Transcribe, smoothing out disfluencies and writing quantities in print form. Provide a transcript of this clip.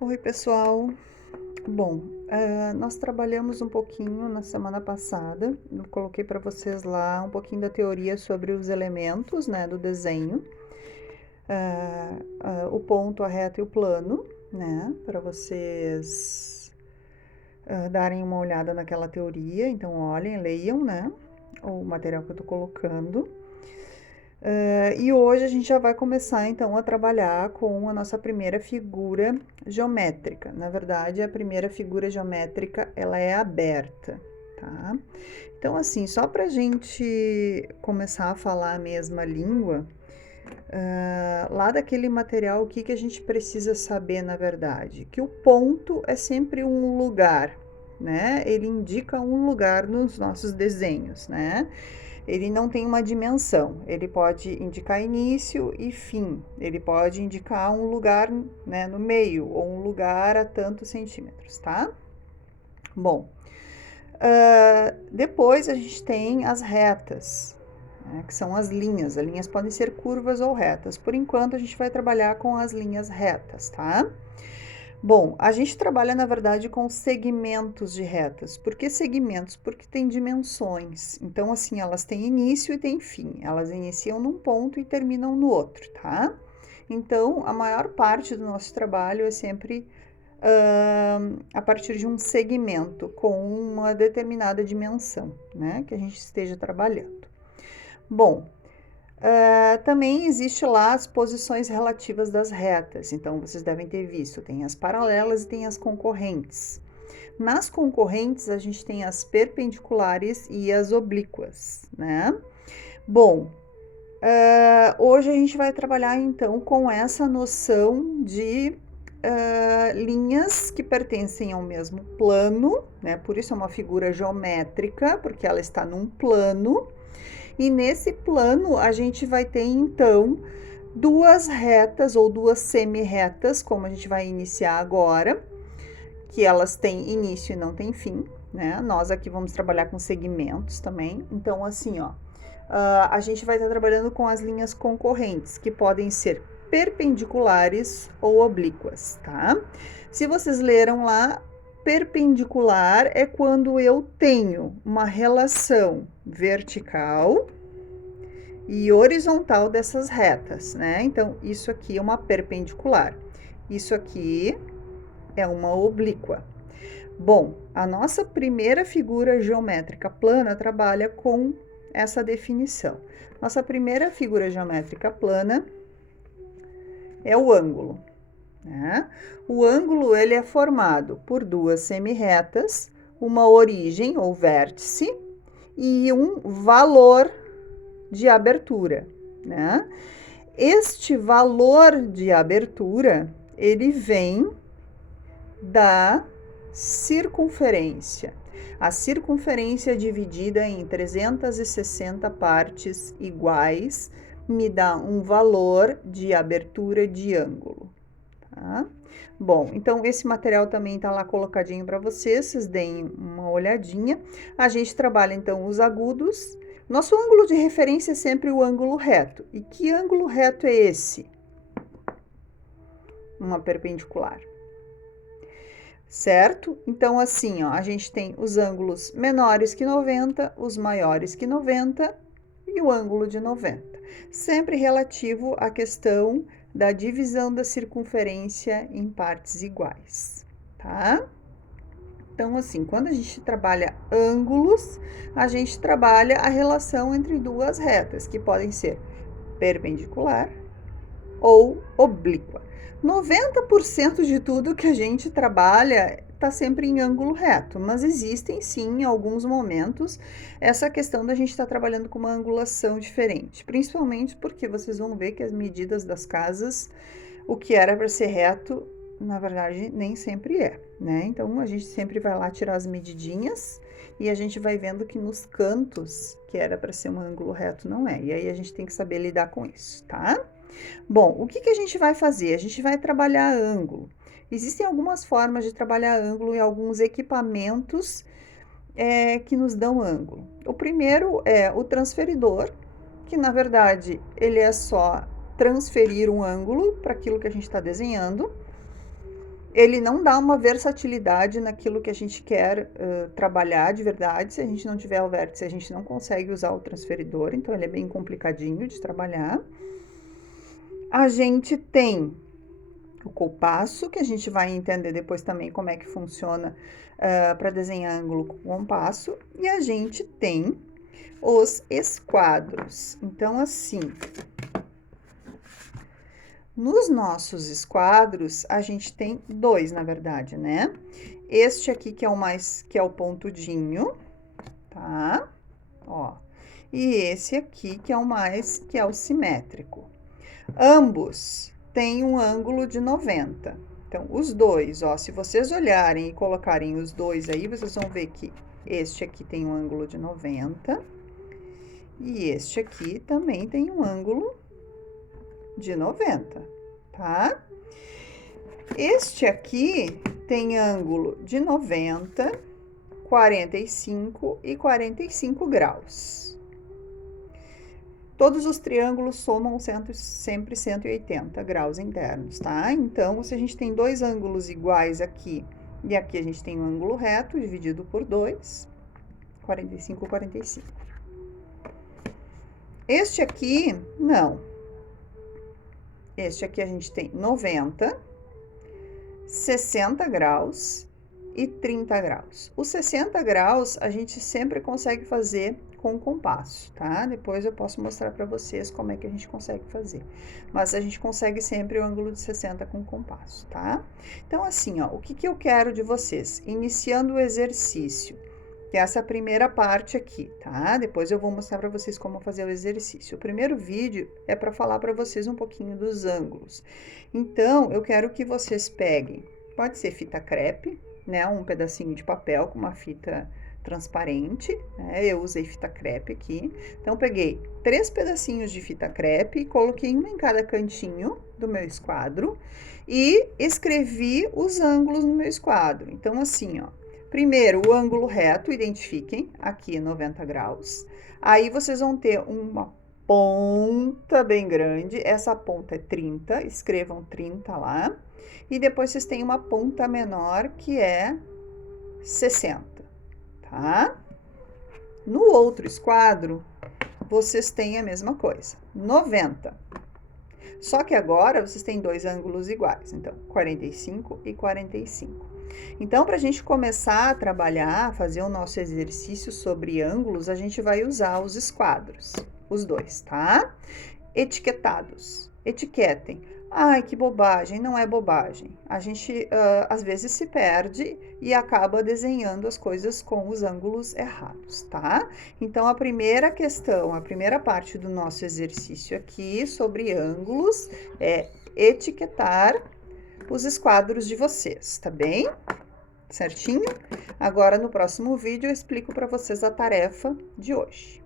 Oi, pessoal. Bom, nós trabalhamos um pouquinho na semana passada. Eu coloquei para vocês lá um pouquinho da teoria sobre os elementos, né, do desenho. O ponto, a reta e o plano, né, para vocês darem uma olhada naquela teoria. Então, olhem, leiam, né, o material que eu tô colocando. E hoje a gente já vai começar então a trabalhar com a nossa primeira figura geométrica. Na verdade, a primeira figura geométrica ela é aberta, tá? Então, assim, só para a gente começar a falar a mesma língua, lá daquele material, o que que a gente precisa saber, na verdade? Que o ponto é sempre um lugar, né? Ele indica um lugar nos nossos desenhos, né? Ele não tem uma dimensão, ele pode indicar início e fim, ele pode indicar um lugar, né, no meio, ou um lugar a tantos centímetros, tá? Bom, depois a gente tem as retas, né, que são as linhas. As linhas podem ser curvas ou retas. Por enquanto, a gente vai trabalhar com as linhas retas, tá? Bom, a gente trabalha, na verdade, com segmentos de retas. Por que segmentos? Porque tem dimensões. Então, assim, elas têm início e têm fim. Elas iniciam num ponto e terminam no outro, tá? Então, a maior parte do nosso trabalho é sempre a partir de um segmento com uma determinada dimensão, né? Que a gente esteja trabalhando. Bom, também existe lá as posições relativas das retas, então vocês devem ter visto, tem as paralelas e tem as concorrentes. Nas concorrentes, a gente tem as perpendiculares e as oblíquas, né? Bom, hoje a gente vai trabalhar então com essa noção de linhas que pertencem ao mesmo plano, né? Por isso é uma figura geométrica, porque ela está num plano. E nesse plano a gente vai ter então duas retas ou duas semi-retas, como a gente vai iniciar agora, que elas têm início e não têm fim, né? Nós aqui vamos trabalhar com segmentos também. Então, assim, ó, a gente vai estar trabalhando com as linhas concorrentes, que podem ser perpendiculares ou oblíquas, tá? Se vocês leram lá, perpendicular é quando eu tenho uma relação vertical e horizontal dessas retas, né? Então, isso aqui é uma perpendicular. Isso aqui é uma oblíqua. Bom, a nossa primeira figura geométrica plana trabalha com essa definição. Nossa primeira figura geométrica plana é o ângulo, né? O ângulo ele é formado por duas semi-retas, uma origem ou vértice e um valor de abertura, né? Este valor de abertura, ele vem da circunferência. A circunferência dividida em 360 partes iguais me dá um valor de abertura de ângulo, tá? Bom, então esse material também está lá colocadinho para vocês deem uma olhadinha. A gente trabalha então os agudos. Nosso ângulo de referência é sempre o ângulo reto. E que ângulo reto é esse? Uma perpendicular. Certo? Então, assim, ó, a gente tem os ângulos menores que 90, os maiores que 90 e o ângulo de 90. Sempre relativo à questão da divisão da circunferência em partes iguais, tá? Então, assim, quando a gente trabalha ângulos, a gente trabalha a relação entre duas retas, que podem ser perpendicular ou oblíqua. 90% de tudo que a gente trabalha está sempre em ângulo reto, mas existem sim, em alguns momentos, essa questão da gente estar trabalhando com uma angulação diferente, principalmente porque vocês vão ver que as medidas das casas, o que era para ser reto, na verdade, nem sempre é, né? Então, a gente sempre vai lá tirar as medidinhas e a gente vai vendo que nos cantos, que era para ser um ângulo reto, não é. E aí a gente tem que saber lidar com isso, tá? Bom, o que que a gente vai fazer? A gente vai trabalhar ângulo. Existem algumas formas de trabalhar ângulo e alguns equipamentos que nos dão ângulo. O primeiro é o transferidor, que na verdade ele é só transferir um ângulo para aquilo que a gente está desenhando. ele não dá uma versatilidade naquilo que a gente quer trabalhar de verdade. Se a gente não tiver o vértice, a gente não consegue usar o transferidor, então ele é bem complicadinho de trabalhar. A gente tem o compasso, que a gente vai entender depois também como é que funciona para desenhar ângulo com compasso. E a gente tem os esquadros. Então, assim, nos nossos esquadros, a gente tem dois, na verdade, né? Este aqui que é o pontudinho, tá? Ó. E esse aqui que é o simétrico. Ambos têm um ângulo de 90. Então, os dois, ó, se vocês olharem e colocarem os dois aí, vocês vão ver que este aqui tem um ângulo de 90 e este aqui também tem um ângulo de 90, tá? Este aqui tem ângulo de 90, 45 e 45 graus. Todos os triângulos somam sempre 180 graus internos, tá? Então, se a gente tem dois ângulos iguais aqui, e aqui a gente tem um ângulo reto dividido por 2, 45, 45. Este aqui, não. Este aqui a gente tem 90, 60 graus e 30 graus. Os 60 graus a gente sempre consegue fazer com compasso, tá? Depois eu posso mostrar para vocês como é que a gente consegue fazer. Mas a gente consegue sempre o ângulo de 60 com compasso, tá? Então, assim, ó, o que eu quero de vocês? Iniciando o exercício, que é essa primeira parte aqui, tá? Depois eu vou mostrar para vocês como fazer o exercício. O primeiro vídeo é para falar para vocês um pouquinho dos ângulos. Então, eu quero que vocês peguem, pode ser fita crepe, né? Um pedacinho de papel com uma fita transparente, né? Eu usei fita crepe aqui. Então, peguei 3 pedacinhos de fita crepe, coloquei um em cada cantinho do meu esquadro e escrevi os ângulos no meu esquadro. Então, assim, ó. Primeiro, o ângulo reto, identifiquem, aqui 90 graus. Aí, vocês vão ter uma ponta bem grande, essa ponta é 30, escrevam 30 lá. E depois, vocês têm uma ponta menor, que é 60, tá? No outro esquadro, vocês têm a mesma coisa, 90. Só que agora, vocês têm dois ângulos iguais, então, 45 e 45. Então, para a gente começar a trabalhar, fazer o nosso exercício sobre ângulos, a gente vai usar os esquadros, os dois, tá? Etiquetados. Etiquetem. Ai, que bobagem, não é bobagem. A gente, às vezes, se perde e acaba desenhando as coisas com os ângulos errados, tá? Então, a primeira questão, a primeira parte do nosso exercício aqui sobre ângulos é etiquetar os esquadros de vocês, tá bem? Certinho? Agora, no próximo vídeo, eu explico para vocês a tarefa de hoje.